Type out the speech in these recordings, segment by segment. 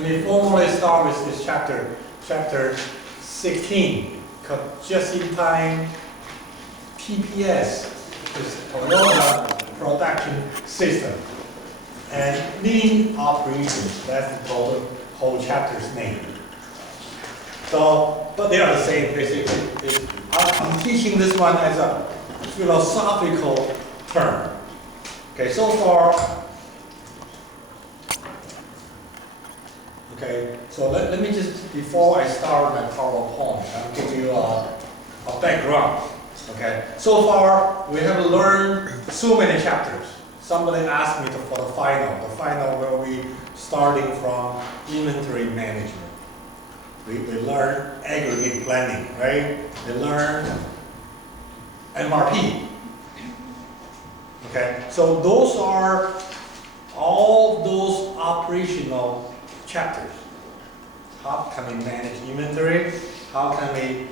Let me formally start with this chapter 16, called Just-in-Time TPS, is Toyota Production System, and Lean Operations. That's the whole chapter's name. So, but they are the same basically. I'm teaching this one as a philosophical term. Okay, so far. Okay, so let me just, before I start my PowerPoint, I'll give you a background. Okay, so far we have learned so many chapters. Somebody asked me for the final where we starting from inventory management. We learn aggregate planning, right? We learn MRP. Okay, so those are all those operational chapters. How can we manage inventory? How can we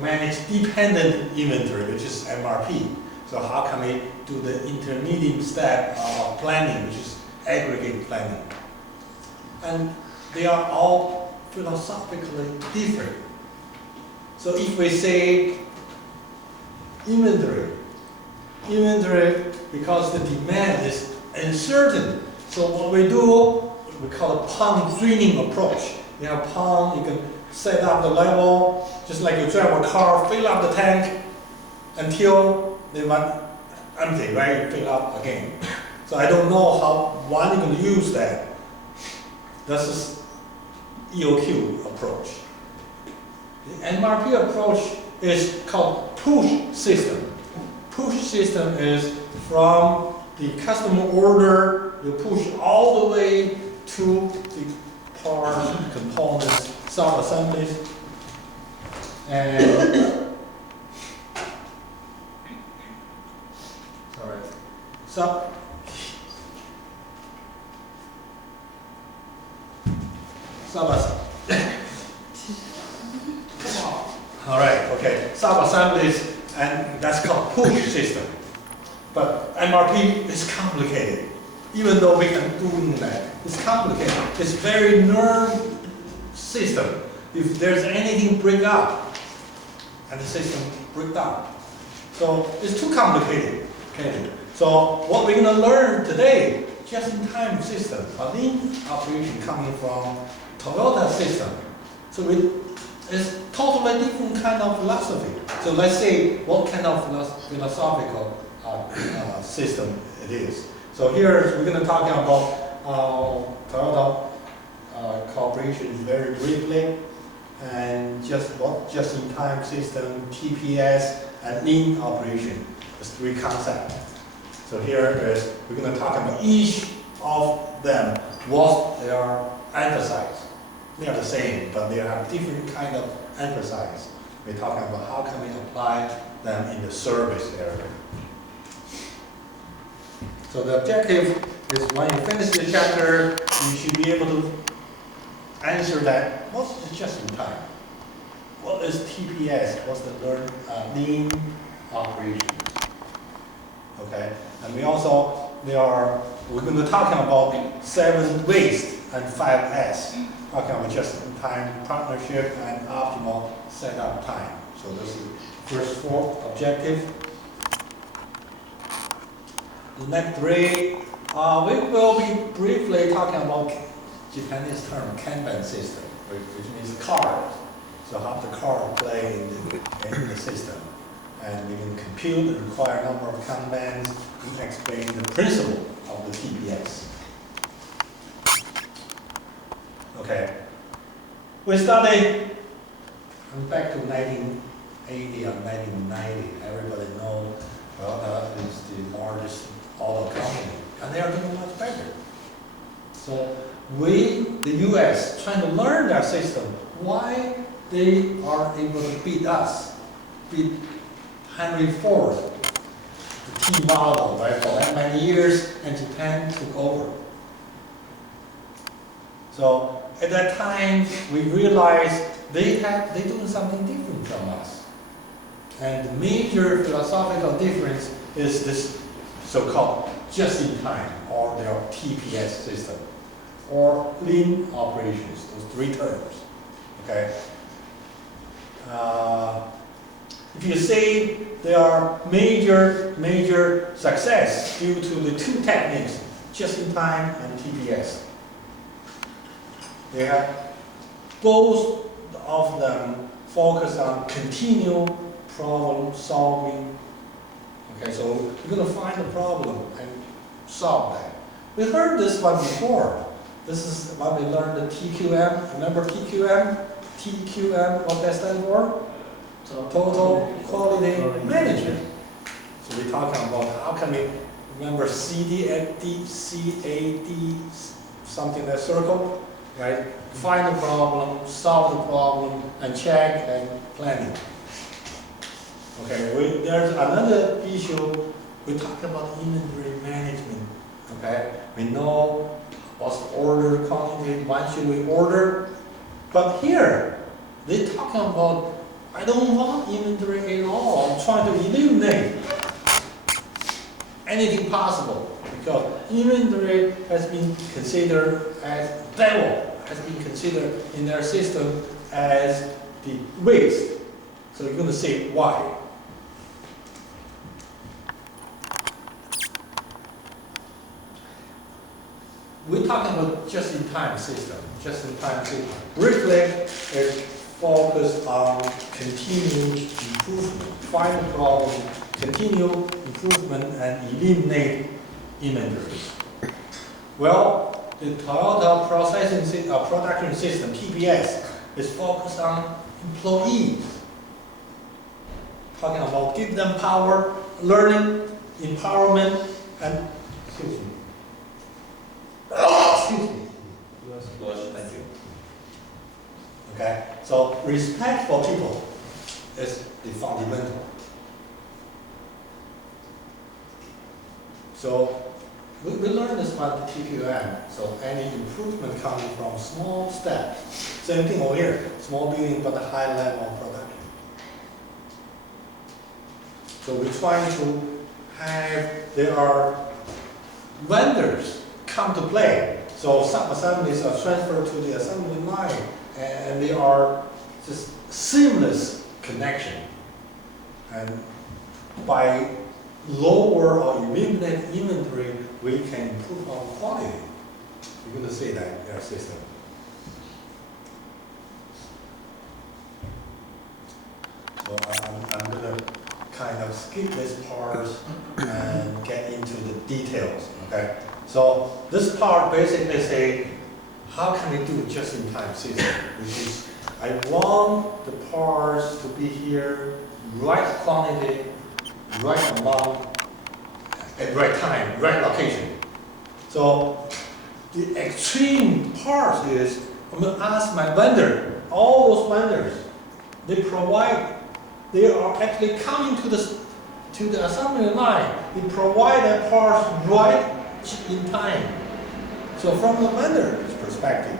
manage dependent inventory, which is MRP? So how can we do the intermediate step of planning, which is aggregate planning? And they are all philosophically different. So if we say inventory, because the demand is uncertain, so what we do, we call a pump draining approach. You have pump, you can set up the level, just like you drive a car, fill up the tank until they run empty, right? You fill up again. So I don't know when you're going to use that. This is EOQ approach. The MRP approach is called push system. Push system is from the customer order, you push all the way to the parts, components, sub-assemblies, and sub-assemblies, and that's called push system. But MRP is complicated. Even though we can do that, it's complicated. It's very nerve system. If there's anything break up, and the system break down. So it's too complicated. Okay. So what we're going to learn today, just-in-time system, a lean operation coming from Toyota system. So it's totally different kind of philosophy. So let's say what kind of philosophical system it is. So here we're going to talk about Toyota Corporation very briefly, and just-in-time system, TPS, and lean operation. There's three concepts. So here is we're going to talk about each of them, what they are emphasized. They are the same, but they have different kind of emphasis. We're talking about how can we apply them in the service area. So the objective is when you finish the chapter, you should be able to answer that, what's the just-in-time? What is TPS? What's the lean operation? Okay, and we're going to talk about 7 waste and 5 S. Talking about just-in-time partnership and optimal setup time. So this is the first 4 objectives. The next 3, we will be briefly talking about Japanese term Kanban system, which means cars. So how the car play in the system. And we can compute the required number of Kanbans and explain the principle of the TPS. Okay. We started back to 1980 and 1990. Everybody knows Toyota is the largest auto company, and they are doing much better. So the US, trying to learn their system, why they are able to beat Henry Ford, the T model, right? For that many years, and Japan took over. So at that time, we realized they doing something different from us. And the major philosophical difference is this so-called just-in-time, or their TPS system. or lean operations, those three terms. Okay. If you say there are major success due to the two techniques, just-in-time and TPS. They have both of them focus on continual problem solving. Okay, so you're going to find the problem and solve that. We heard this one before. This is when we learned the TQM. Remember TQM? TQM, what that stands for? Total Quality Management. So we're talking about how can we remember CAD, something that circle, right? Find the problem, solve the problem, and check and planning. Okay, there's another issue. We talk about inventory management. Okay, we know what's the order quantity, when should we order. But here, they're talking about, I don't want inventory at all. I'm trying to eliminate anything possible because inventory has been considered as devil, has been considered in their system as the waste. So you're going to say why. We're talking about just-in-time system. Just-in-time system. Briefly, it's focused on continuous improvement, find the problem, continue improvement, and eliminate inventories. Well, the Toyota production system, TPS, is focused on employees. Talking about give them power, learning, empowerment, and excuse me. Thank you. Okay, so respect for people is the fundamental. So we learned this one TQM. So any improvement coming from small steps. Same thing over here, small beginning but a high level of production. So we're trying to have, there are vendors come to play. So some assemblies are transferred to the assembly line and they are just seamless connection. And by lower or eliminate inventory, we can improve our quality. You're going to see that in our system. So I'm going to kind of skip this part and get into the details. Okay. So this part basically say, how can we do just-in-time system? Which is, I want the parts to be here, right quantity, right amount, at right time, right location. So the extreme part is, I'm going to ask my vendor, all those vendors, they are actually coming to the assembly line. They provide their parts right in time. So from the vendor's perspective,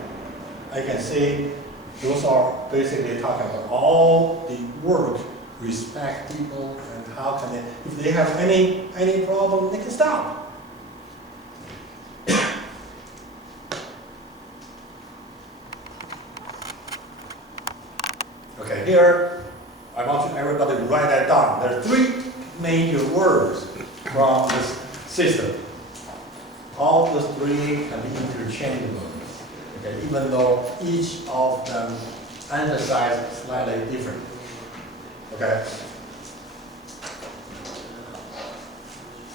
I can say those are basically talking about all the work, respect people, and how can they, if they have any problem, they can stop. Okay, here I want everybody to write that down. There are three major words from this system. All the three can be interchangeable, okay, even though each of them emphasize slightly different. Okay.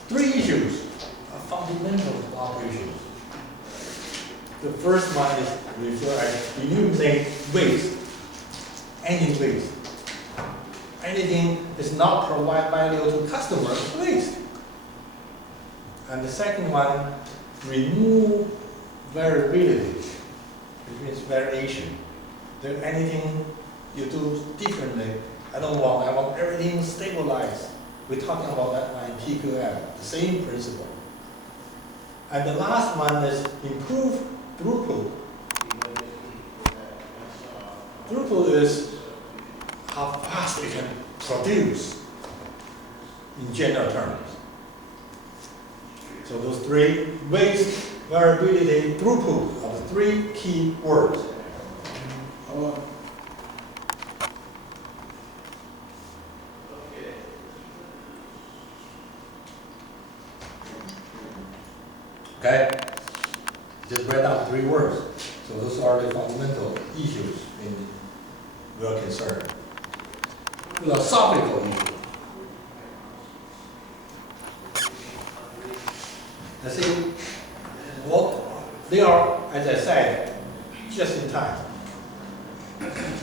Three issues are fundamental to operations. The first one is referred as eliminate waste. Any waste. Anything is not provide value to customers, waste. And the second one, remove variability, which means variation. There anything you do differently, I want everything stabilized. We're talking about that one in TQM, the same principle. And the last one is improve throughput. Throughput is how fast we can produce in general terms. So those three, waste, variability, throughput, are the three key words. Okay? Just write down three words. So those are the fundamental issues we are concerned. Philosophical issue. I see what they are, as I said, just in time.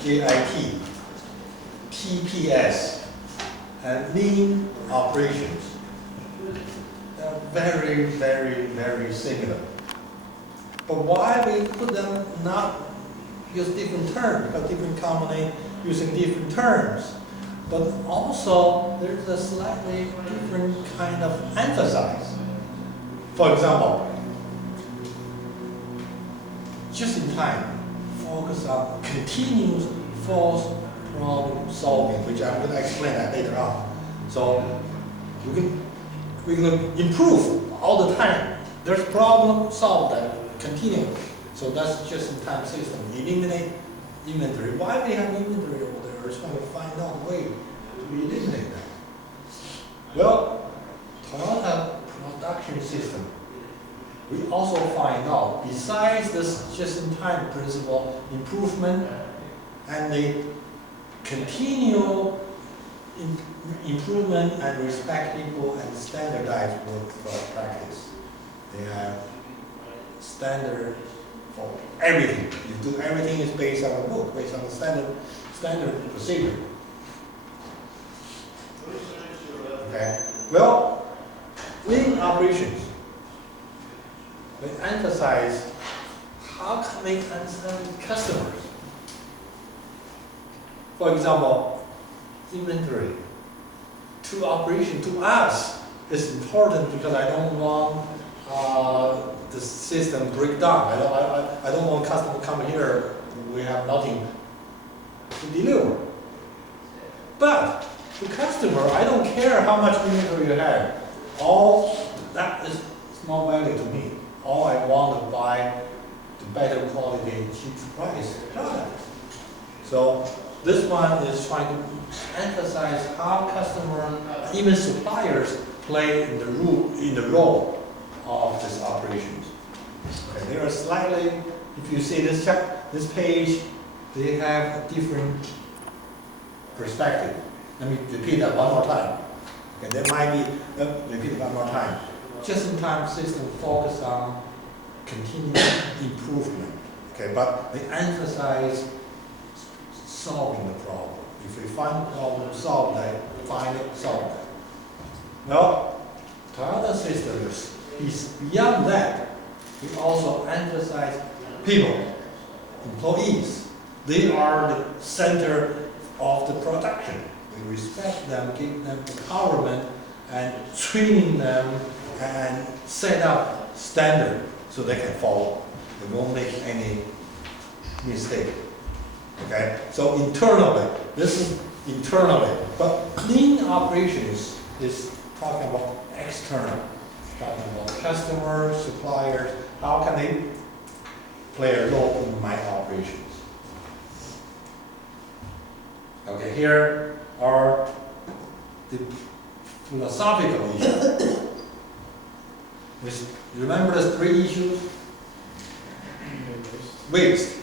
JIT, TPS, and lean operations. They are very, very, very similar. But why we put them not use different terms? Because different company using different terms. But also there's a slightly different kind of emphasis. For example, just in time, focus on continuous false problem solving, which I'm going to explain that later on. So we can improve all the time. There's problem solved that continue. So that's just in time system. Eliminate inventory. Why we have inventory over there? We're trying to find out a way to eliminate that. Well, Toyota production system. We also find out, besides this just-in-time principle improvement and the continual improvement and respect people and standardized work practice, they have standard for everything. You do everything is based on a book, based on the standard procedure. Okay. Well, lean operations. We emphasize how can we understand customers. For example, inventory. To operation, to us, is important because I don't want the system break down. I don't want customer come here, we have nothing to deliver. But to customer, I don't care how much inventory you have. All that is small value to me. All I want to buy the better quality, cheap price product. So this one is trying to emphasize how customer, even suppliers, play in the role of this operations. Okay, they are slightly, if you see this page, they have a different perspective. Let me repeat that one more time. Okay, there might be, repeat it one more time. Just-in-time system focus on continuous improvement. Okay, but they emphasize solving the problem. If we find the problem, solve that, find it, solve that. Well, Toyota systems is beyond that. We also emphasize people, employees. They are the center of the production. We respect them, give them empowerment, and training them, and set up standard so they can follow. They won't make any mistake. Okay? So internally, this is internally. But lean operations is talking about external. Talking about customers, suppliers, how can they play a role in my operations? Okay, here are the philosophical issues. Remember the three issues? Waste,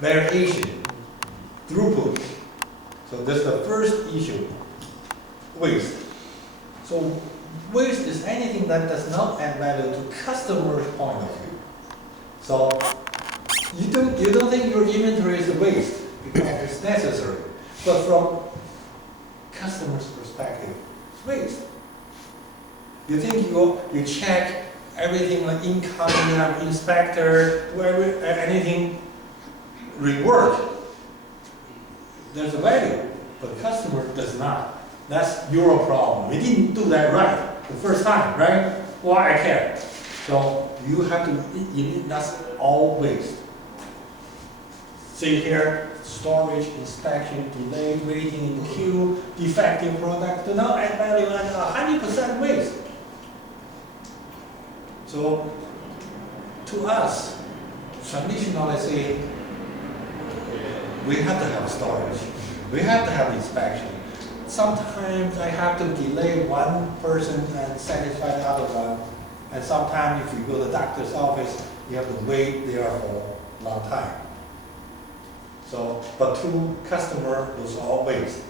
variation, throughput. So this is the first issue, waste. So waste is anything that does not add value to customer's point of view. So you don't think your inventory is a waste because it's necessary. But from customer's perspective, it's waste. You think you check everything like incoming, inspector, wherever anything rework. There's a value, but the customer does not. That's your problem. We didn't do that right the first time, right? Why I care? So you have to, that's all waste. See here, storage, inspection, delay, waiting in the queue, defective product, do not add value and 100% waste. So to us, traditionally say, we have to have storage, we have to have inspection. Sometimes I have to delay one person and satisfy the other one. And sometimes if you go to the doctor's office, you have to wait there for a long time. So, but to customer, those are all waste.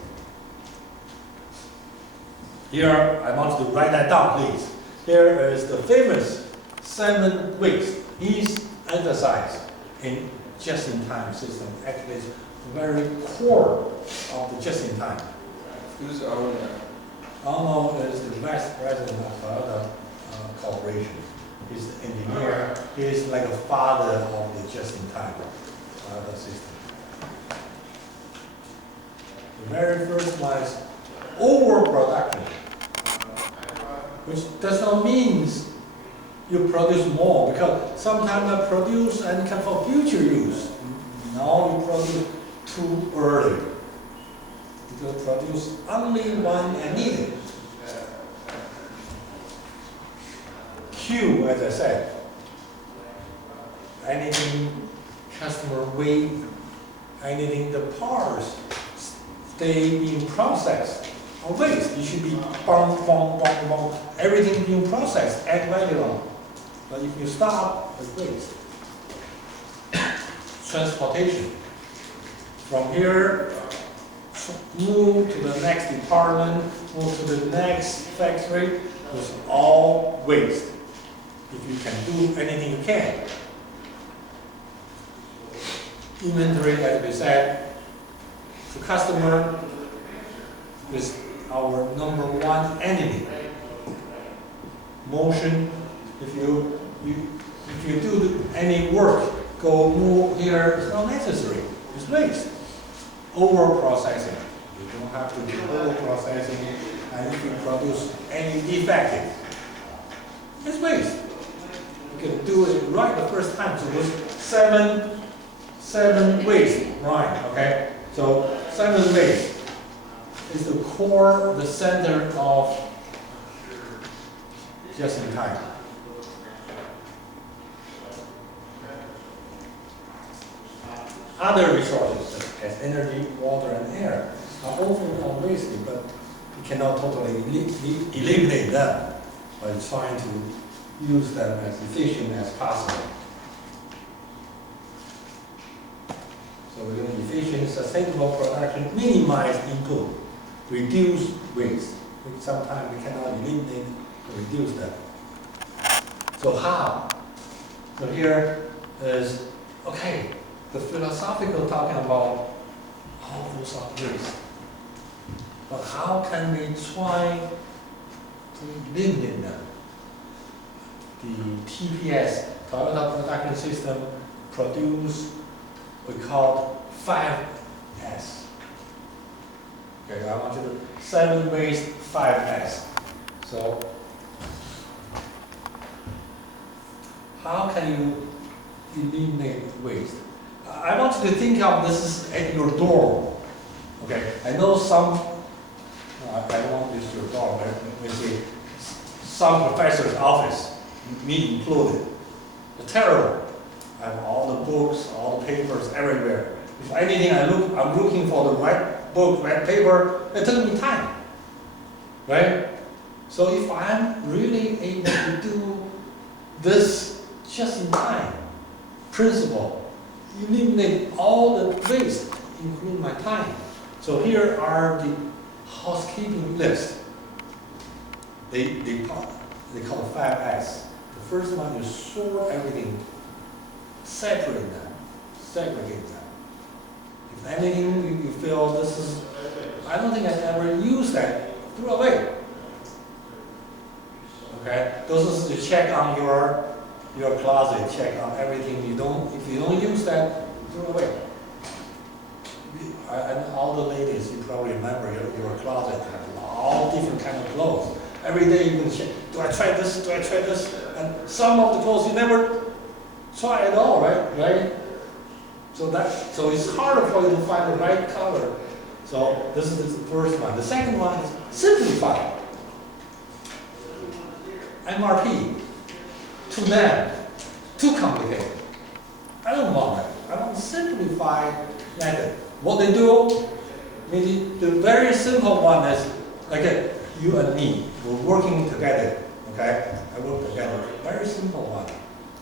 Here, I want you to write that down, please. Here is the famous 7 waste. He's emphasized in just-in-time system. Actually, it's the very core of the just-in-time. Who's owner? Ono is the vice president of Toyota Corporation. He's the engineer. He is like a father of the just-in-time system. The very first one is overproduction, which does not mean you produce more, because sometimes I produce and can for future use. Now you produce too early. You produce only one and needed. Q, as I said, anything customer wait, anything the parts stay being processed or waste. It should be bong, bong, bong, bong, everything being processed, add value on. But if you stop, it's waste. Transportation. From here, move to the next department, move to the next factory, it's all waste. If you can do anything you can. Inventory, as we said, the customer is our #1 enemy. Motion, if you do any work, go move here, it's not necessary, it's waste. Over processing, you don't have to do over processing, and if you produce any defective, it's waste. You can do it right the first time, so there's seven waste, right, okay? So 7 waste is the core, the center of just in time. Other resources, such as energy, water, and air, are often wasted, but you cannot totally eliminate them by trying to use them as efficient as possible. So we're going to efficient, sustainable production, minimize input, reduce waste. Sometimes we cannot eliminate or reduce them. So how? So here is, okay, the philosophical talking about all those are waste. But how can we try to eliminate them? The TPS, Toyota Production System, produce we call 5S. Okay, I want you to 7 waste 5S. So how can you eliminate waste? I want you to think of this is at your door. Okay, I know some, I don't want to use your door, but we see some professor's office, me included. It's terrible. I have all the books, all the papers everywhere. If anything I'm looking for the right book, right paper, it takes me time. Right? So if I'm really able to do this just in time principle, eliminate all the waste, including my time. So here are the housekeeping list. They call it 5S. The first one is sort everything, separate them, segregate them. If anything you feel this is, I don't think I ever used that, throw away. Okay, those is to check on your closet, check on everything you don't. If you don't use that, throw away. And all the ladies, you probably remember your closet have all different kind of clothes. Every day you can check. Do I try this? Do I try this? And some of the clothes you never try at all, right? Right? So it's harder for you to find the right color. So this is the first one. The second one is simplify. MRP. To them, too complicated. simplified method. What they do, maybe the very simple one is like you and me, we're working together, okay? I work together, very simple one.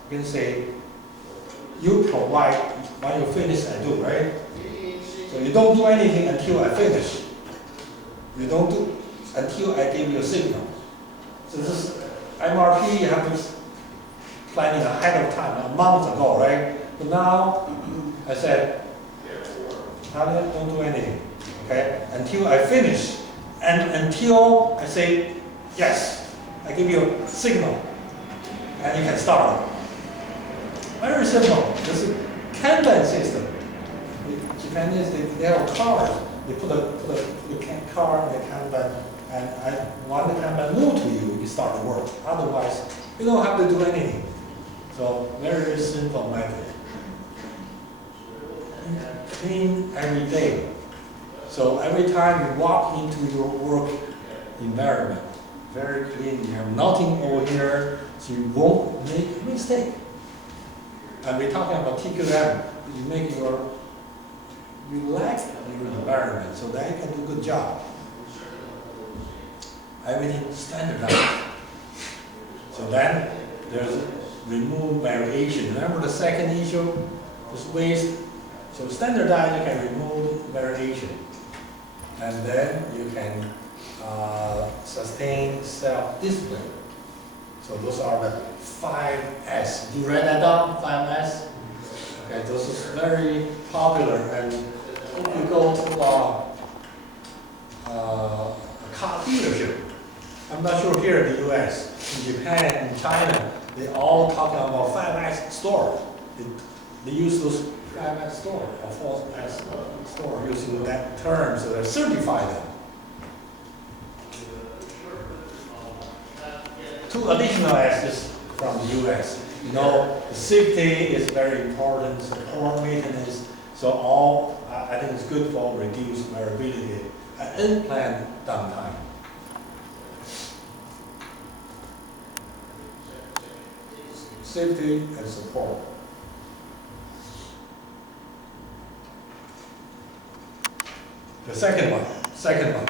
You can say, you provide, when you finish, I do, right? So you don't do anything until I finish. You don't do until I give you a signal. So this MRP, you have to planning ahead of time, a month ago, right? But now, I said, Talia, don't do anything, okay? Until I finish, and until I say, yes, I give you a signal, and you can start. Very simple. This is Kanban system. The Japanese, they have cars. They put the car in the Kanban, and when the Kanban move to you, you start to work. Otherwise, you don't have to do anything. So very simple method. Clean every day. So every time you walk into your work environment, very clean. You have nothing over here, so you won't make a mistake. And we're talking about TQM. You make your relax your environment so that you can do a good job. Everything standardized. So then there's remove variation. Remember the second issue is waste. So standardized, you can remove variation. And then you can sustain self-discipline. So those are the 5S. Do you write that down, 5S? Okay, this is very popular. And if you go to a car dealership, I'm not sure here in the US, in Japan, in China, they all talking about 5S store. They use those 5S store or 4S store using that term, so they certify them. Two additional S's from the US. You know, the safety is very important, support maintenance, so all, I think it's good for reduced variability and unplanned downtime. Safety and support. The second one.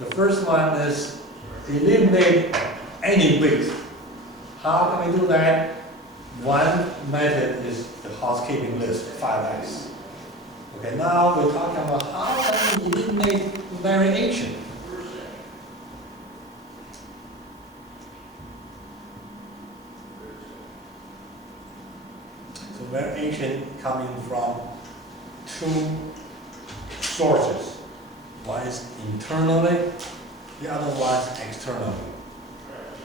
The first one is eliminate any waste. How can we do that? One method is the housekeeping list, 5S. Okay, now we're talking about how can we eliminate variation. So variation coming from two sources. One is internally, the other one is externally.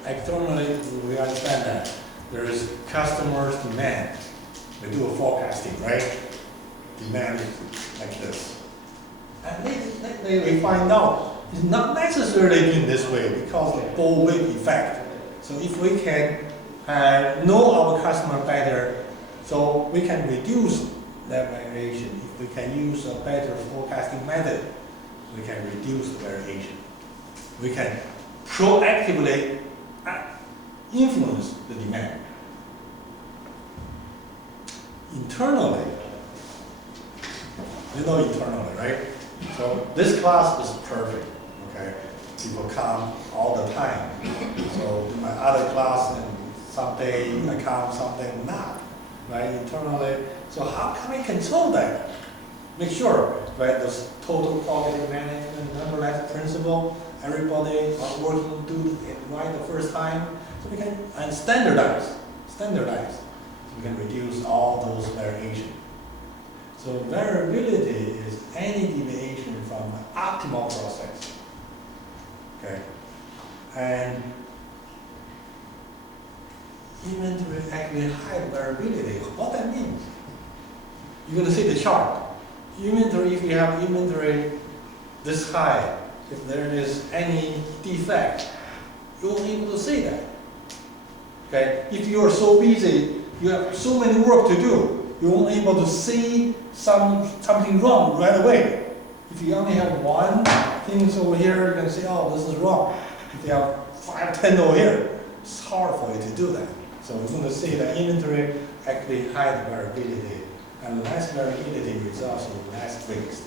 Externally, we understand that there is customers' demand. We do a forecasting, right? Demand is like this. And lately we find out it's not necessarily in this way because of the bullwhip effect. So if we can know our customer better, so we can reduce that variation. If we can use a better forecasting method, we can reduce the variation. We can proactively influence the demand. Internally, you know internally, right? So this class is perfect, okay? People come all the time. So in my other class, and someday I come, someday not, right? Internally. So how can we control that? Make sure, right, this total quality management, remember that principle? Everybody are working to do it right the first time. So we can, and standardize. So we can reduce all those variations. So variability is any deviation from an optimal process. Okay? And inventory actually hide variability. What that means? You're going to see the chart. Inventory, if you have inventory this high, if there is any defect, you won't be able to see that. Okay? If you are so busy, you have so many work to do, you won't be able to see something wrong right away. If you only have one thing over here, you're going to say, oh, this is wrong. If you have 5, 10 over here, it's hard for you to do that. So we're going to see that inventory actually hides variability and less variability results in less waste.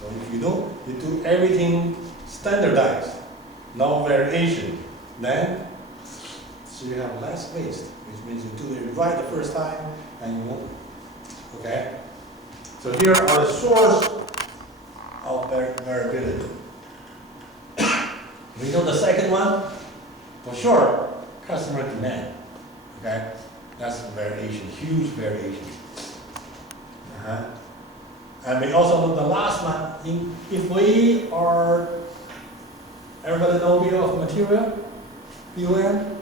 So if you do everything standardized, no variation, then so you have less waste, which means you do it right the first time and you won't. Okay? So here are the source of variability. We know the second one, for sure, customer demand. Okay? That's variation, huge variation. And we also know the last one, if we are, everybody know bill of material? BOM?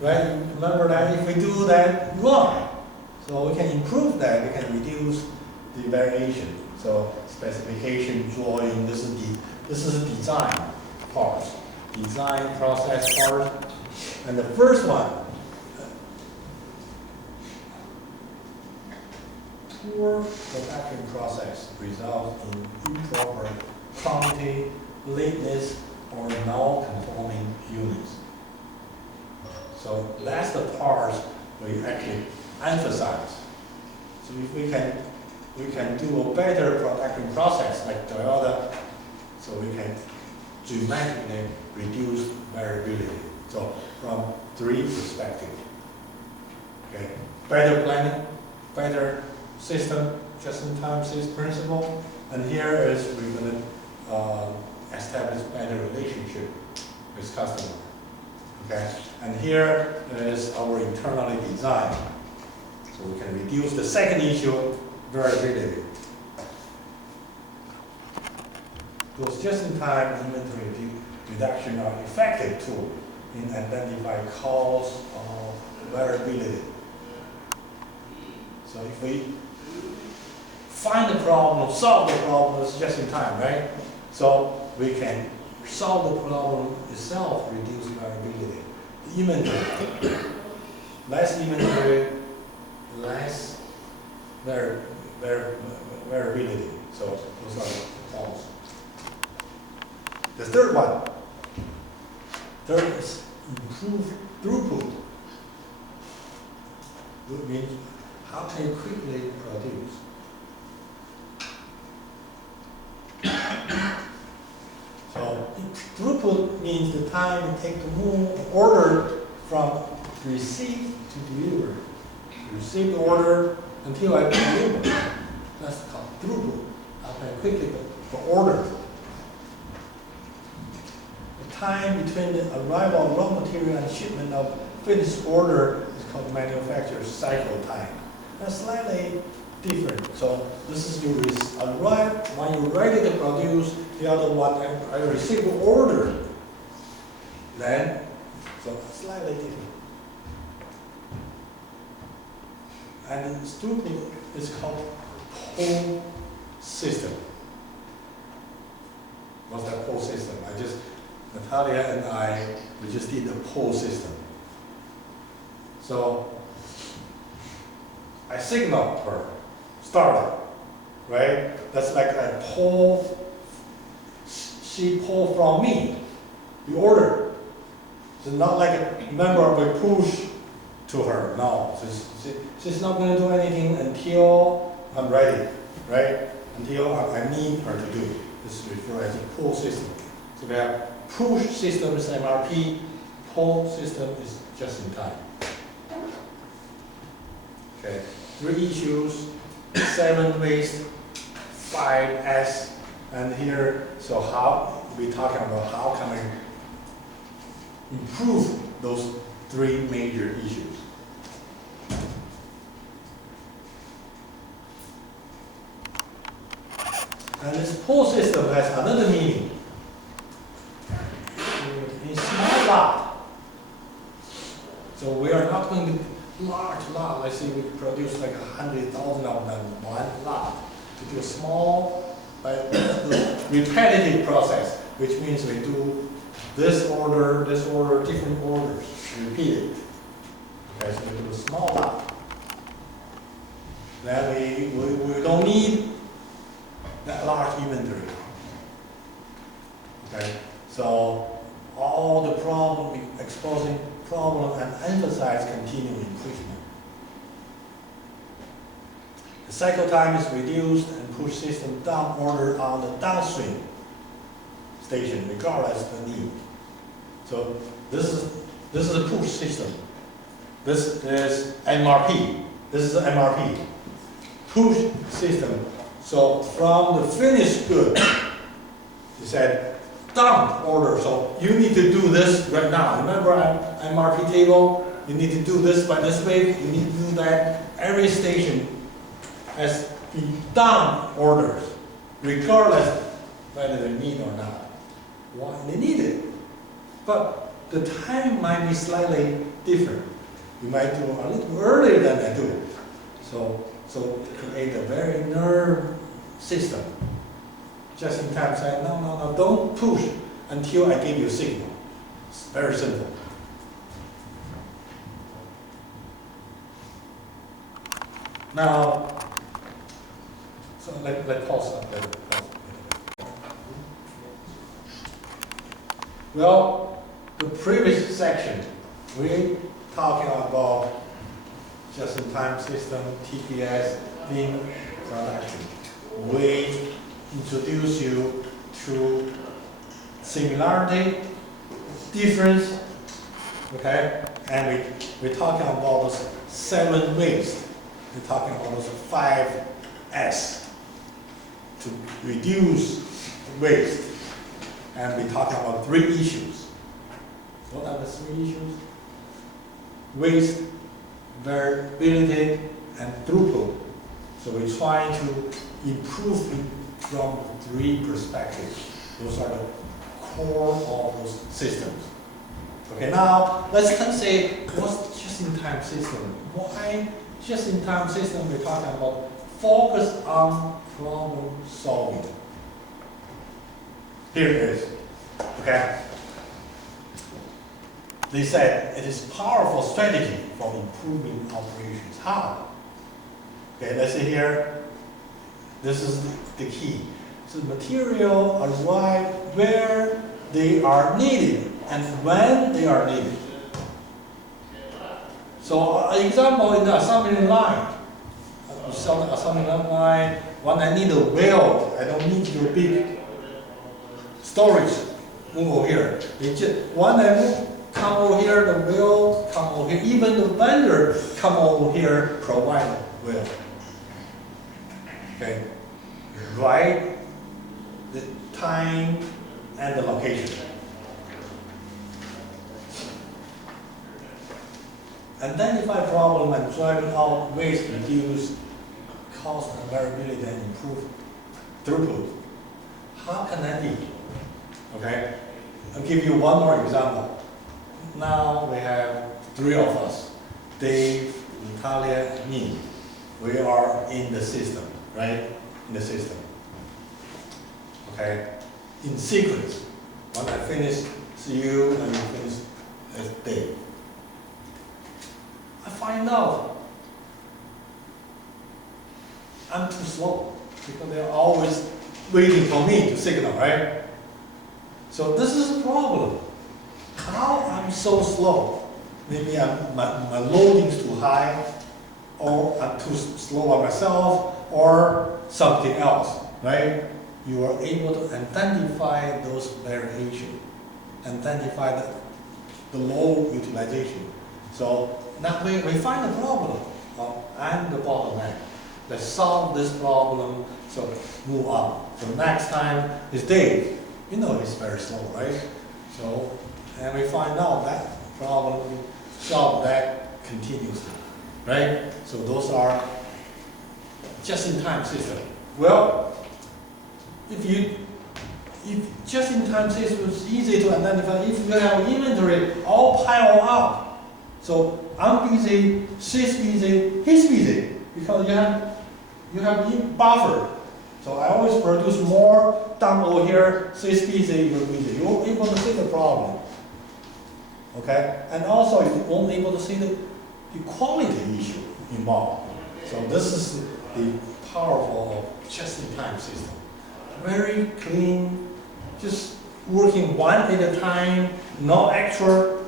Right? Remember that if we do that wrong, so we can improve that, we can reduce the variation. So specification, drawing, this is design part, design process part. And the first one, poor production process results in improper quantity, lateness, or non-conforming units. So that's the part we actually emphasize. So if we can do a better production process like Toyota, so we can dramatically reduce variability. So from three perspectives. Okay, better planning, better system, just-in-time system principle, and here is we're going to establish better relationship with customer. Okay, and here is our internally design, so we can reduce the second issue, variability. Those just-in-time inventory reduction are effective tool in identifying cause of variability. So if we find the problem, solve the problem, it's just in time, right? So we can solve the problem itself, reduce variability. The inventory, less inventory, less variability. So those are the problems. The third one, is improve throughput. That means how can you quickly produce? So throughput means the time it takes to move order from receipt to deliver. Receive the order until I deliver. That's called throughput. How can I quickly the order? The time between the arrival of raw material and shipment of finished order is called manufacturer's cycle time. That's slightly different. So this is you arrive when you're ready to produce. The other one, I receive the order. Then, so slightly different. And the throughput is called pull system. What's that pull system? Natalia and I, we just did the pull system. So I signal her, start, right? That's like a pull, she pull from me, the order. It's not like remember we push to her, no. She's not going to do anything until I'm ready, right? Until I need her to do it. This is referred as a pull system. So we have push system is MRP, pull system is just in time. Okay, 3 issues, 7 waste, 5 S, and here, so how, we're talking about how can we improve those 3 major issues. And this pull system has another meaning. In small lot, so we are not going to large lot. Let's say we produce like 100,000 of them one lot. To do a small, but repetitive process, which means we do this order, different orders, repeat it. Okay, so we do a small lot. Then we don't need that large inventory. Okay, so all the problem, exposing problem and emphasize continuous improvement. The cycle time is reduced and push system down order on the downstream station, regardless of the need. So this is a push system. This is MRP. This is MRP. Push system. So from the finished good, you said down order. So you need to do this right now. Remember MRP table? You need to do this by this way. You need to do that. Every station has the down orders, regardless whether they need or not. Why they need it? But the time might be slightly different. You might do a little earlier than I do it. So create a very nerve system. Just in time say, no, don't push until I give you a signal. It's very simple. Now, so let's pause that. Well, the previous section, we talking about just-in-time system, TPS, being productive. We introduce you to similarity, difference, okay? And we're talking about those 7 ways. We're talking about those 5 S to reduce waste. And we're talking about 3 issues. What are the 3 issues? Waste, variability, and throughput. So we're trying to improve it from 3 perspectives. Those are the core of those systems. Okay, now let's say what's just-in-time system? Why just-in-time system? We're talking about focus on problem solving. Here it is. Okay. They said it is powerful strategy for improving operations. How? Okay, let's see here. This is the key. So material arrive where they are needed and when they are needed. So an example in the assembly line. Assembly line, when I need a weld, I don't need your big storage. Move over here. When I come over here, the wheel come over here. Even the vendor come over here, provide wheel. Okay, right, the time and the location. Identify problem and driving out waste, reduce cost and variability, and improve throughput. How can that be? Okay, I'll give you one more example. Now we have 3 of us, Dave, Natalia, and me. We are in the system, right? In the system. Okay, in sequence. When I finish, see you, and you finish as Dave. I find out I'm too slow because they're always waiting for me to signal, right? So this is a problem. How I'm so slow? Maybe my loading is too high, or I'm too slow on myself, or something else, right? You are able to identify those variations, identify the low utilization. So that way we find the problem. I'm the bottleneck. Let's solve this problem, so move on. So next time is Dave. You know he's very slow, right? So, and we find out that problem, we solve that continuously, right? So those are just-in-time system. Well, if just-in-time system is easy to identify, if you have inventory all pile up, so I'm busy, she's busy, he's busy, because you have buffer. So I always produce more down over here, she's busy, you're busy. You're able to see the problem. Okay? And also you won't be able to see the quality issue involved. So this is the powerful just-in-time system. Very clean, just working one at a time, no extra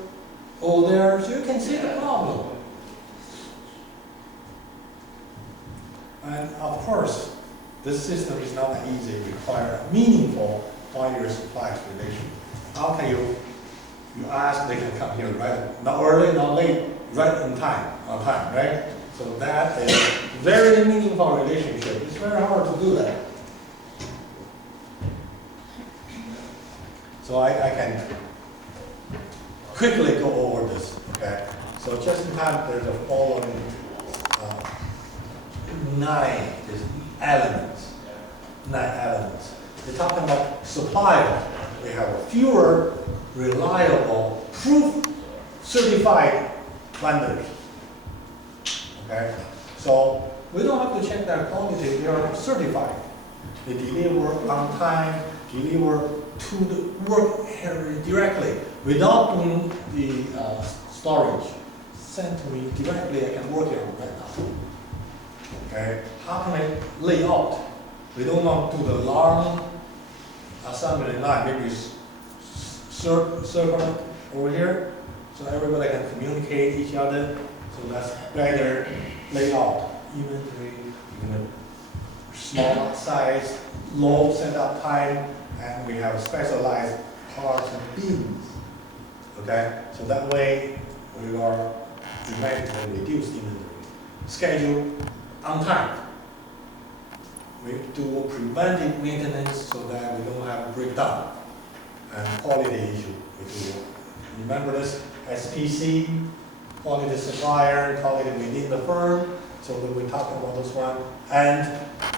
over there, so you can see the problem. And of course, this system is not that easy. It requires a meaningful buyer-supplier relation. How can you ask, they can come here, right? Not early, not late, right on time, right? So that is very meaningful relationship. It's very hard to do that. So I can quickly go over this, okay? So just in time, there's a following nine elements. We're talking about supplier. We have fewer reliable, proof certified vendors. Okay? So we don't have to check their quality, they are certified. They deliver on time, deliver to the work area directly without doing the storage. Send to me directly, I can work here right now. Okay? How can I lay out? We don't want to do the long assembly line, maybe circle over here, so everybody can communicate each other. So that's better layout. Inventory, small size, low setup time, and we have specialized parts and beams. Okay, so that way we are dramatically reduced inventory. Schedule on time. We do preventive maintenance so that we don't have breakdown and quality issue. We do remember this SPC, quality supplier, quality within the firm. So that we're talking about this one, and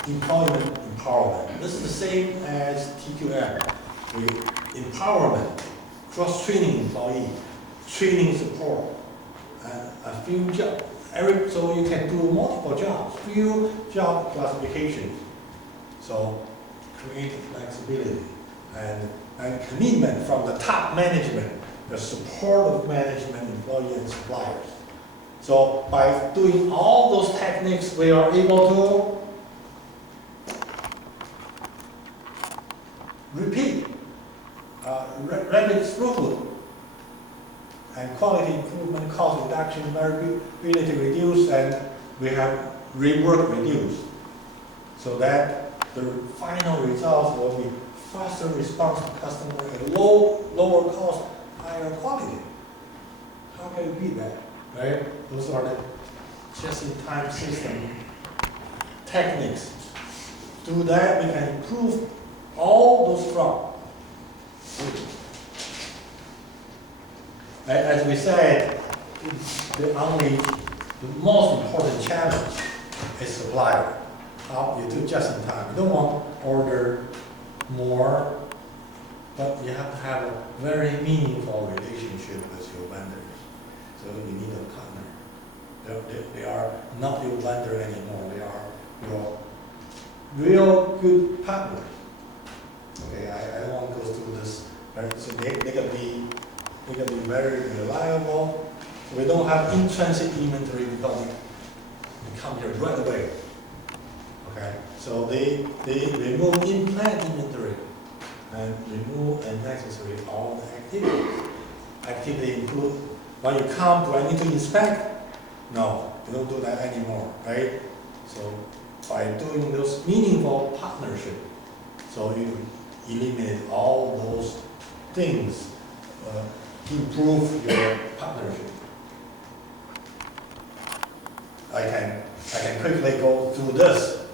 employment empowerment. This is the same as TQM. We empowerment, cross-training employee, training support, a few jobs. So you can do multiple jobs, few job classifications. So create flexibility and commitment from the top management, the support of management, employee and suppliers. So by doing all those techniques, we are able to repeat rapid throughput and quality improvement, cost reduction, variability reduced, and we have rework reduced. So that the final results will be faster response to customer at lower cost, higher quality. How can you beat that? Right? Those are the just-in-time system techniques. Do that, we can improve all those fronts. As we said, the most important challenge is supplier. How you do just-in-time. You don't want to order more, but you have to have a very meaningful relationship with your vendors. So you need a partner. They are not your vendor anymore. They are your real good partners. Okay, I don't want to go through this. So they can be very reliable. We don't have in-transit inventory because we come here right away. Okay, so they remove in-plant inventory and remove unnecessary all the activities. Activity include, when you come, do I need to inspect? No, you don't do that anymore, right? So by doing those meaningful partnership, so you eliminate all those things, improve your partnership. I can quickly go through this.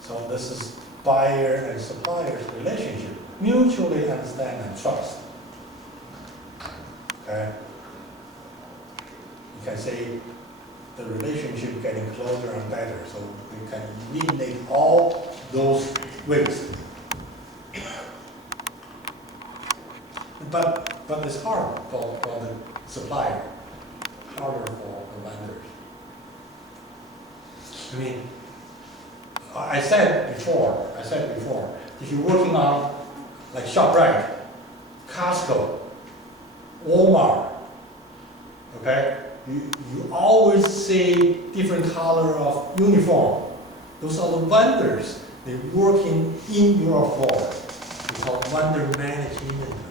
So this is buyer and supplier's relationship. Mutually understand and trust. Okay? You can say the relationship getting closer and better, so we can eliminate all those ways. But it's hard for the supplier, harder for the vendors. I mean, I said before, if you're working on like ShopRite, Costco, Walmart, okay, you always see different color of uniform. Those are the vendors. They're working in your floor. It's called vendor managed inventories.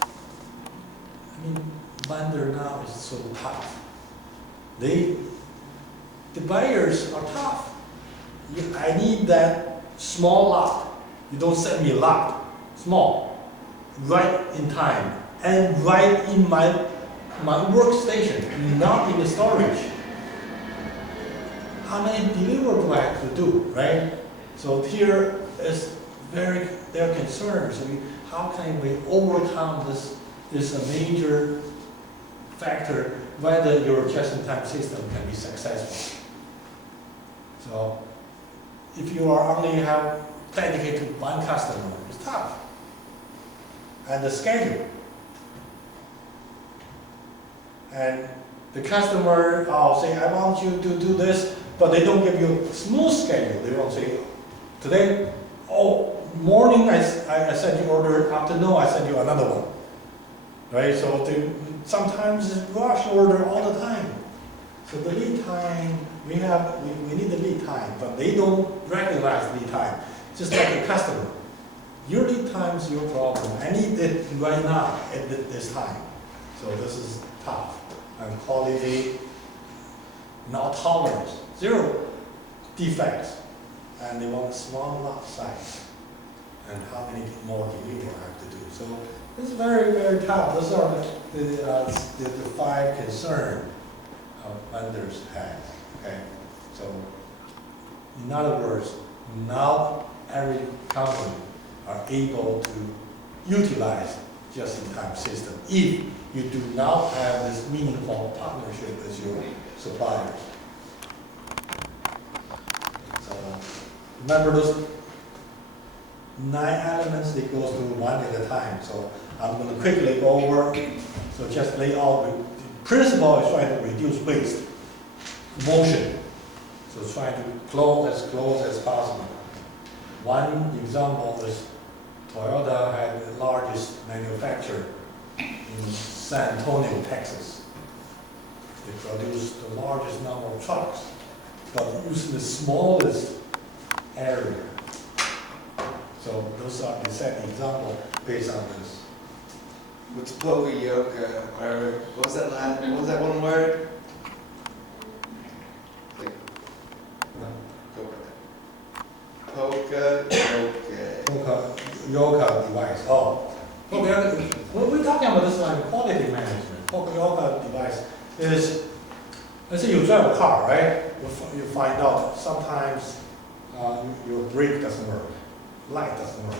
I mean, vendor now is so tough. They the buyers are tough. I need that small lot. You don't send me a lot, small, right in time, and right in my workstation, not in the storage. How many deliveries do I have to do, right? So here is their concern. So how can we overcome this a major factor whether your just-in-time system can be successful. So if you are only have dedicated to one customer, it's tough. And the schedule. And the customer say, I want you to do this, but they don't give you a smooth schedule. They won't say, today, morning I send you order, afternoon I send you another one. Right? So sometimes it's rush order all the time. So the lead time, we need the lead time, but they don't recognize lead time. Just like a customer. Your lead time is your problem. I need it right now at this time. So this is tough. And quality, no tolerance, zero defects. And they want a small lot size. And how many more delivery I have to do. So it's very, very tough. Those are the 5 concerns vendors have. Okay? So in other words, not every company are able to utilize just-in-time system if you do not have this meaningful partnership with your suppliers. So remember those 9 elements, they go through one at a time. So I'm going to quickly go over. So just lay out. The principle is trying to reduce waste, motion. So trying to close as possible. One example is Toyota had the largest manufacturer in San Antonio, Texas. They produced the largest number of trucks, but using the smallest area. So those are the set example based on this. What's poka-yoke? What was that one word? Poka-yoke device. When we're talking about this one, quality management. Poka-yoke device is, let's say you drive a car, right? You find out sometimes your brake doesn't work, light doesn't work.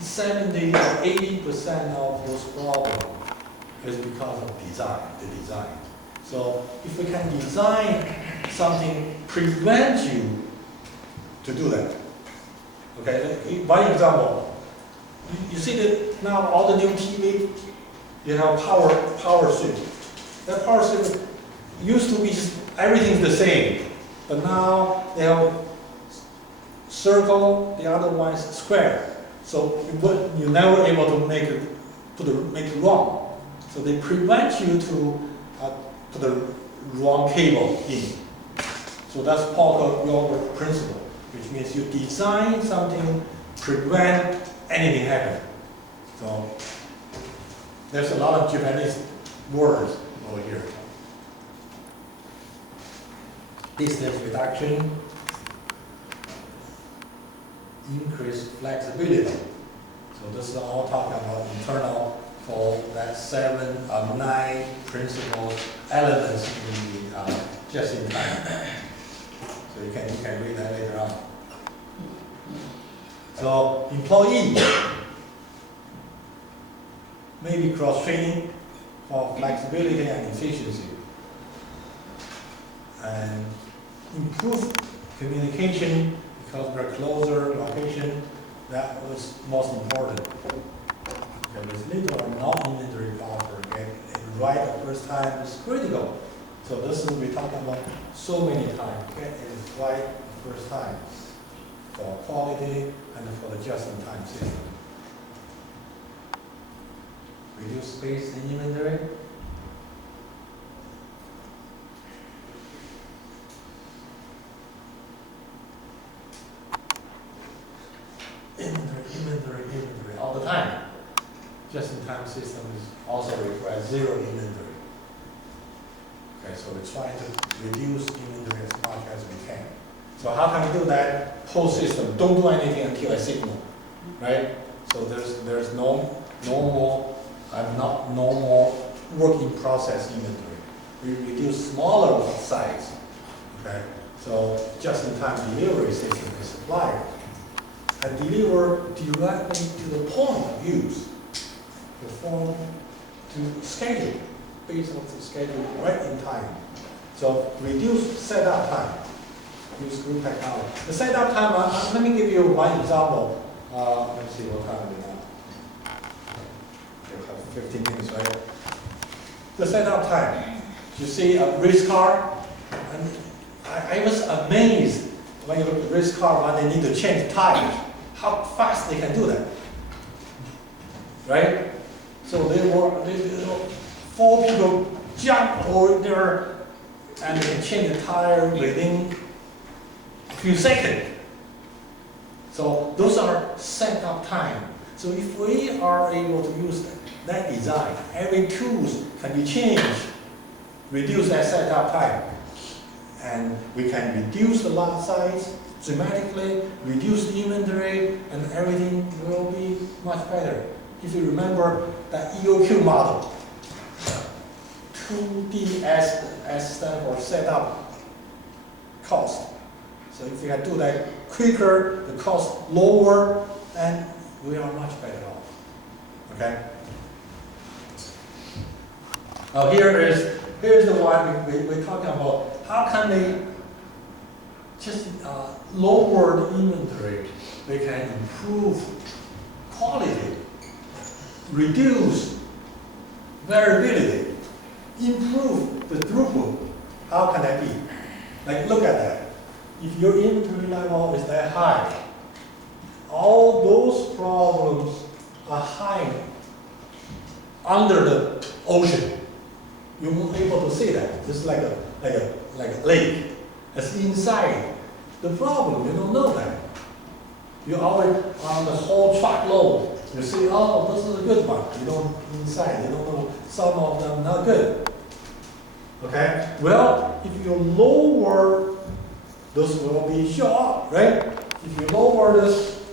70 or 80% of those problems is because of the design. So if we can design something prevent you to do that. Okay, by example, you see that now all the new TV, you have power switch. That power switch used to be everything's the same, but now they have circle, the other one is square. So you're never able to make it wrong. So they prevent you to put the wrong cable in. So that's Poka-yoke principle, which means you design something, prevent anything happening. So there's a lot of Japanese words over here. Distance reduction, increased flexibility. So this is all talking about internal for that 9 principles, elements in the just-in-time. So you can read that later on. So employee, maybe cross-training for flexibility and efficiency. And improve communication because we're closer location, that was most important. Okay, with little or no inventory buffer, okay, and right the first time is critical. So this is we're talking about so many times, okay, it is right the first time for quality and for the just-in-time system. Reduce space in inventory. Inventory all the time. Just-in-time system is also requires 0 inventory. Okay, so we're trying to reduce inventory as much as we can. So how can we do that? Whole system, don't do anything until I signal, right? So there's no more, no more work in process inventory. We reduce smaller size, okay? So just in time delivery system is supplied and deliver directly to the point of use, perform to schedule, based on the schedule right in time. So reduce setup time, use group technology. The setup time, let me give you one example. Let's see what time we now. You have 15 minutes, right? The setup time. You see a race car, and I was amazed when you look at the race car when they need to change tires, how fast they can do that, right? So they were, 4 people jump over there and they can change the tire within a few seconds. So those are setup time. So if we are able to use that design, every tools can be changed, reduce that setup time, and we can reduce the lot size dramatically, reduce the inventory, and everything will be much better. If you remember that EOQ model, 2DS stands for setup cost. So if we can do that quicker, the cost lower, then we are much better off. Okay? Now here's the one we're talking about. How can they just lower the inventory? They can improve quality, reduce variability, improve the throughput. How can that be? Like, look at that. If your inventory level is that high, all those problems are hiding under the ocean. You won't be able to see that. It's like a lake. It's inside. The problem, you don't know that. You always on the whole truckload. You see, oh, this is a good one. You don't inside. You don't know some of them not good. Okay. Well, if you lower, those will be show up, right? If you lower this